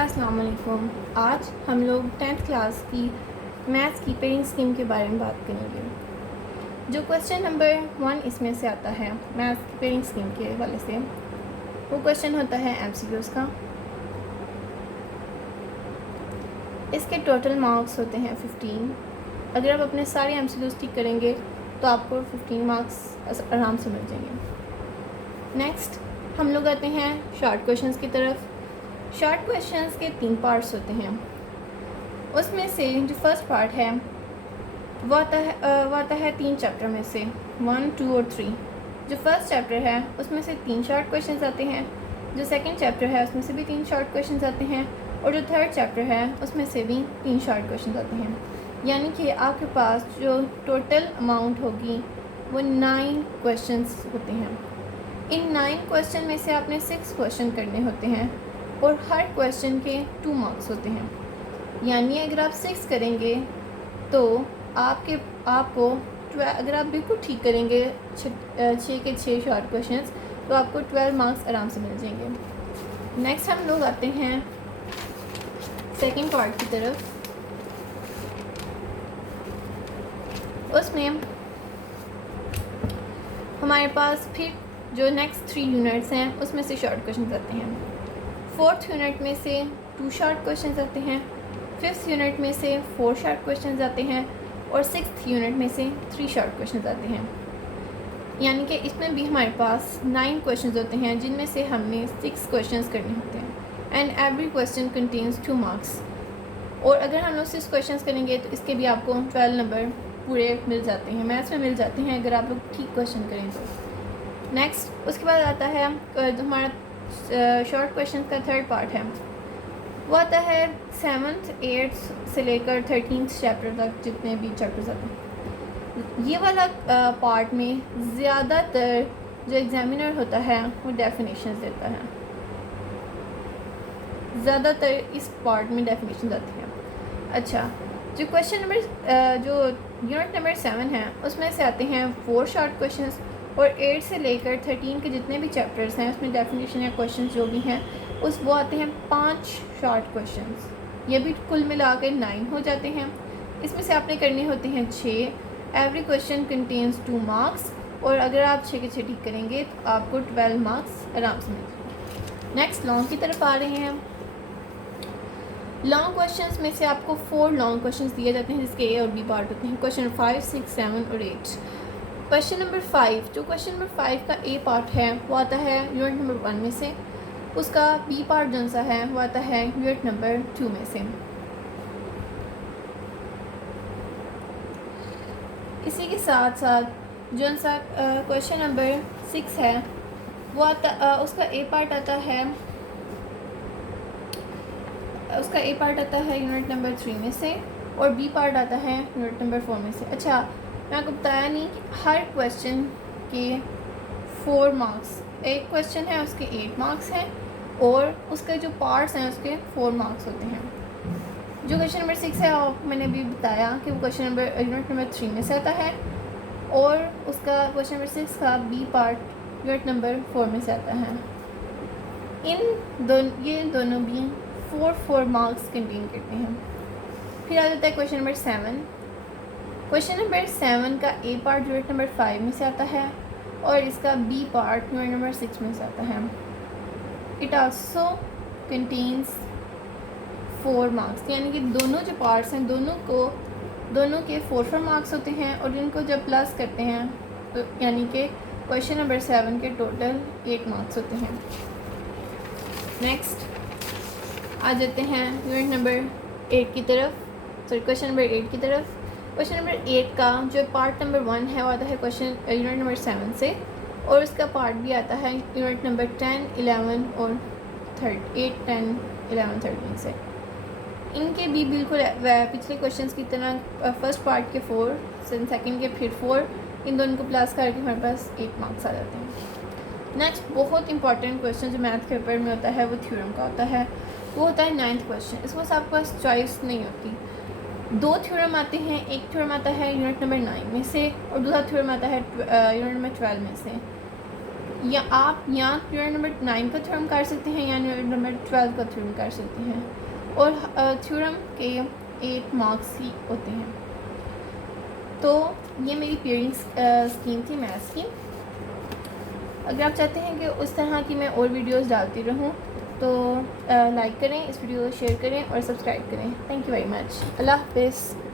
अस्सलाम वालेकुम। आज हम लोग 10th क्लास की मैथ्स की पेयरिंग स्कीम के बारे में बात करेंगे। जो क्वेश्चन नंबर 1 इसमें से आता है मैथ्स की पेयरिंग स्कीम के हवाले से, वो क्वेश्चन होता है एमसीक्यूज़ का। इसके टोटल मार्क्स होते हैं 15। अगर आप अपने सारे एमसीक्यूज़ ठीक करेंगे तो आपको 15 मार्क्स आराम से मिल जाएंगे। नेक्स्ट हम लोग आते हैं शॉर्ट क्वेश्चंस की तरफ। शॉर्ट क्वेश्चंस के 3 पार्ट्स होते हैं। उसमें से जो फर्स्ट पार्ट है वो आता है 3 चैप्टर में से 1, 2 और 3। जो फर्स्ट चैप्टर है उसमें से 3 शॉर्ट क्वेश्चंस आते हैं। जो सेकंड चैप्टर है उसमें से भी 3 शॉर्ट क्वेश्चंस आते हैं। और जो थर्ड चैप्टर है उसमें से भी 3 शॉर्ट क्वेश्चंस आते हैं। यानी कि आपके पास जो टोटल अमाउंट होगी वो 9 क्वेश्चंस होते हैं। इन 9 क्वेश्चन में से आपने 6 क्वेश्चन करने होते हैं और हर क्वेश्चन के 2 मार्क्स होते हैं। यानी अगर आप 6 करेंगे तो आपको अगर आप बिल्कुल ठीक करेंगे 6 के 6 शॉर्ट क्वेश्चंस तो आपको 12 मार्क्स आराम से मिल जाएंगे। नेक्स्ट हम लोग आते हैं सेकंड पार्ट की तरफ। उसमें हमारे पास फिर जो नेक्स्ट 3 यूनिट्स हैं उसमें से शॉर्ट क्वेश्चन आते हैं। 4th यूनिट में से 2 शॉर्ट क्वेश्चन आते हैं। 5th यूनिट में से 4 शॉर्ट क्वेश्चन आते हैं और 6th यूनिट में से 3 शॉर्ट क्वेश्चन आते हैं। यानी कि इसमें भी हमारे पास 9 क्वेश्चन होते हैं जिनमें से हमने 6 क्वेश्चन करने होते हैं। And every question contains 2 marks. और अगर हम लोग 6 क्वेश्चन करेंगे तो इसके भी आपको 12 नंबर पूरे मिल जाते हैं, मैथ्स में मिल जाते हैं अगर आप लोग ठीक क्वेश्चन करें तो। नेक्स्ट उसके बाद आता है जो हमारा शॉर्ट क्वेश्चन का थर्ड पार्ट है वो आता है 7th 8th से लेकर 13th चैप्टर तक जितने भी चैप्टर्स आते हैं। ये वाला पार्ट में ज़्यादातर जो एग्जामिनर होता है वो डेफिनेशंस देता है। ज़्यादातर इस पार्ट में डेफिनेशंस आती हैं। अच्छा, जो क्वेश्चन नंबर जो यूनिट नंबर 7 है उसमें से आते हैं 4 शॉर्ट क्वेश्चंस और 8 से लेकर 13 के जितने भी चैप्टर्स हैं उसमें डेफिनेशन या क्वेश्चंस जो भी हैं वो आते हैं 5 शॉर्ट क्वेश्चंस। ये भी कुल मिला के 9 हो जाते हैं। इसमें से आपने करने होते हैं 6। एवरी क्वेश्चन कंटेन्स 2 मार्क्स और अगर आप 6 के 6 ठीक करेंगे तो आपको 12 मार्क्स आराम से मिल जाएंगे। नेक्स्ट लॉन्ग की तरफ आ रहे हैं। लॉन्ग क्वेश्चंस में से आपको 4 लॉन्ग क्वेश्चंस दिए जाते हैं जिसके ए और बी पार्ट होते हैं। क्वेश्चन 5, 6, 7 और 8। क्वेश्चन नंबर 5, जो क्वेश्चन नंबर 5 का ए पार्ट है वो आता है यूनिट नंबर 1 में से। उसका बी पार्ट जो सा है वो आता है यूनिट नंबर 2 में से। इसी के साथ साथ जो सा क्वेश्चन नंबर 6 है वो उसका ए पार्ट आता है यूनिट नंबर 3 में से और बी पार्ट आता है यूनिट नंबर 4 में से। अच्छा, मैं आपको बताया नहीं कि हर क्वेश्चन के 4 मार्क्स, एक क्वेश्चन है उसके 8 मार्क्स हैं और उसके जो पार्ट्स हैं उसके 4 मार्क्स होते हैं। जो क्वेश्चन नंबर 6 है मैंने अभी बताया कि वो क्वेश्चन नंबर यूनिट नंबर 3 में से आता है और उसका क्वेश्चन नंबर 6 का बी पार्ट यूनिट नंबर 4 में से आता है। ये दोनों भी 4 मार्क्स कंटेन करते हैं। फिर आ जाता है क्वेश्चन नंबर 7। क्वेश्चन नंबर 7 का ए पार्ट यूनिट नंबर 5 में से आता है और इसका बी पार्ट यूनिट नंबर 6 में से आता है। It also contains 4 marks. यानी कि दोनों जो पार्ट्स हैं दोनों के 4 मार्क्स होते हैं और इनको जब प्लस करते हैं तो यानी कि क्वेश्चन नंबर 7 के टोटल 8 मार्क्स होते हैं। नेक्स्ट आ जाते हैं यूनिट नंबर 8 की तरफ, क्वेश्चन नंबर 8 की तरफ। क्वेश्चन नंबर 8 का जो पार्ट नंबर 1 है वो आता है क्वेश्चन यूनिट नंबर 7 से और उसका पार्ट भी आता है यूनिट नंबर 10, 11 और 8, 10, 11, 13 से। इनके भी बिल्कुल पिछले क्वेश्चंस की तरह फर्स्ट पार्ट के 4, सेकंड के फिर 4, इन दोनों को प्लस करके हमारे पास 8 मार्क्स आ जाते हैं। नेक्स्ट बहुत इंपॉर्टेंट क्वेश्चन जो मैथ के पेपर में होता है वो थ्योरम का होता है। वो होता है 9th क्वेश्चन। इसमें से आपके पास चॉइस नहीं होती। 2 थ्योरम आते हैं। एक थ्योरम आता है यूनिट नंबर 9 में से और दूसरा थ्योरम आता है यूनिट नंबर 12 में से। या आप या थ्योरम नंबर 9 का थ्योरम कर सकते हैं या नंबर 12 का थ्योरम कर सकते हैं, और थ्योरम के 8 मार्क्स ही होते हैं। तो ये मेरी पेयरिंग स्कीम थी मैथ्स की। अगर आप चाहते हैं कि उस तरह की मैं और वीडियोस डालती रहूं तो लाइक करें, इस वीडियो को शेयर करें और सब्सक्राइब करें। Thank you very much. अल्लाह हाफ़िज़।